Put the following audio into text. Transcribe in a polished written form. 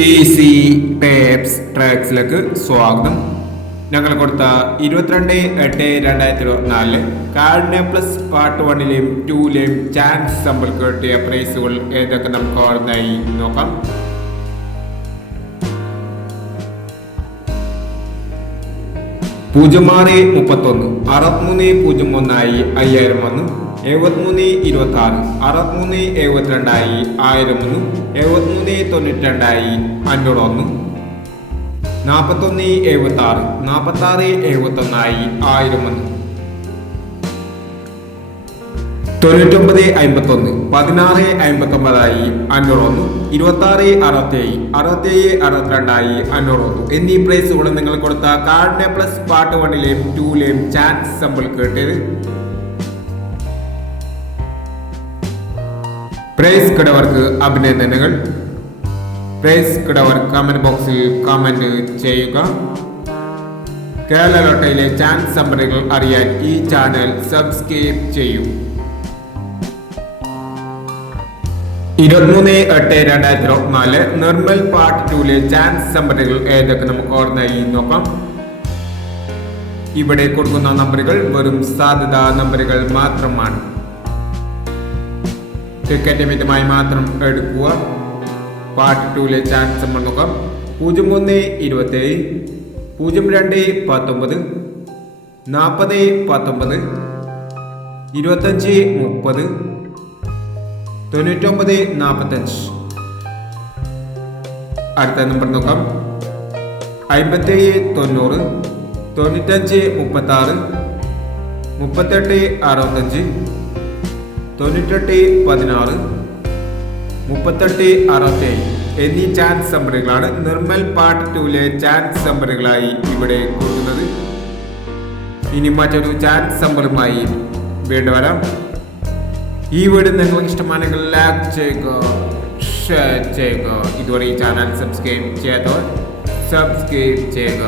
Easy tapes ട്രാക്സിലേക്ക് സ്വാഗതം. ഞങ്ങൾ കൊടുത്ത 22/8/2024 കാർഡിനെ പ്ലസ് പാർട്ട് 1ലെയും 2ലെയും ചാൻസ് സമ്പിൾ കിട്ടിയ പ്രൈസുകൾ ഏതൊക്കെ നമുക്ക് ഓർമ്മയായി നോക്കാം. പൂജ്യം 6 31 6301 5000 വന്നു. 73 26 63 72 1001 73 92 501 41 76 46 71 1000 വന്നു. 99 51 16 59 501 26 67 67 62 501 എന്നീ പ്രൈസുകൾ നിങ്ങൾ കൊടുത്ത കാർഡിനെ പ്ലസ് പാർട്ട് 1ലെയും 2ലെയും ചാൻസ് സമ്പിൾ കേട്ടത്. പ്രൈസ് കിടവർക്ക് അഭിനന്ദനങ്ങൾ. പ്രൈസ് കിടവർ കമന്റ് ബോക്സിൽ കമന്റ് ചെയ്യുക. കേരള ലോട്ടറിയിലെ ചാൻസ് സമ്മറികൾ അറിയാൻ ഈ ചാനൽ സബ്സ്ക്രൈബ് ചെയ്യൂ. 23/8/2024 നിർമ്മൽ പാർട്ട് 2ലെ ചാൻസ് സമ്മറികൾ ഏതൊക്കെ നമുക്ക് ഓർമ്മയായി നോക്കാം. ഇവിടെ കൊടുക്കുന്ന നമ്പറുകൾ വെറും സാധ്യതാ നമ്പറുകൾ മാത്രമാണ്. ടിക്കറ്റ് മിതമായി മാത്രം എടുക്കുക. പാർട്ട് 2ലെ ചാൻസ് നമ്മൾ നോക്കാം. 01 27 02 19 40 19 25 30 99 45. അടുത്ത നമ്പർ നോക്കാം. 57 90 95 36 38 65 98 16 38 67 എന്നീ ചാൻസ് നമ്പറുകളാണ് നിർമ്മൽ പാർട്ട് 2ലെ ചാൻസ് നമ്പറുകളായി ഇവിടെ കൊടുക്കുന്നത്. ഇനി മറ്റൊരു ചാൻസ് നമ്പറുമായി വീണ്ടും വരാം. ഈ വീഡിയോ നിങ്ങൾക്ക് ഇഷ്ടമാണെങ്കിൽ ലൈക്ക് ചെയ്യുക, ഷെയർ ചെയ്യുക. ഇതുവരെ ഈ ചാനൽ സബ്സ്ക്രൈബ് ചെയ്യാത്തവർ സബ്സ്ക്രൈബ് ചെയ്യുക.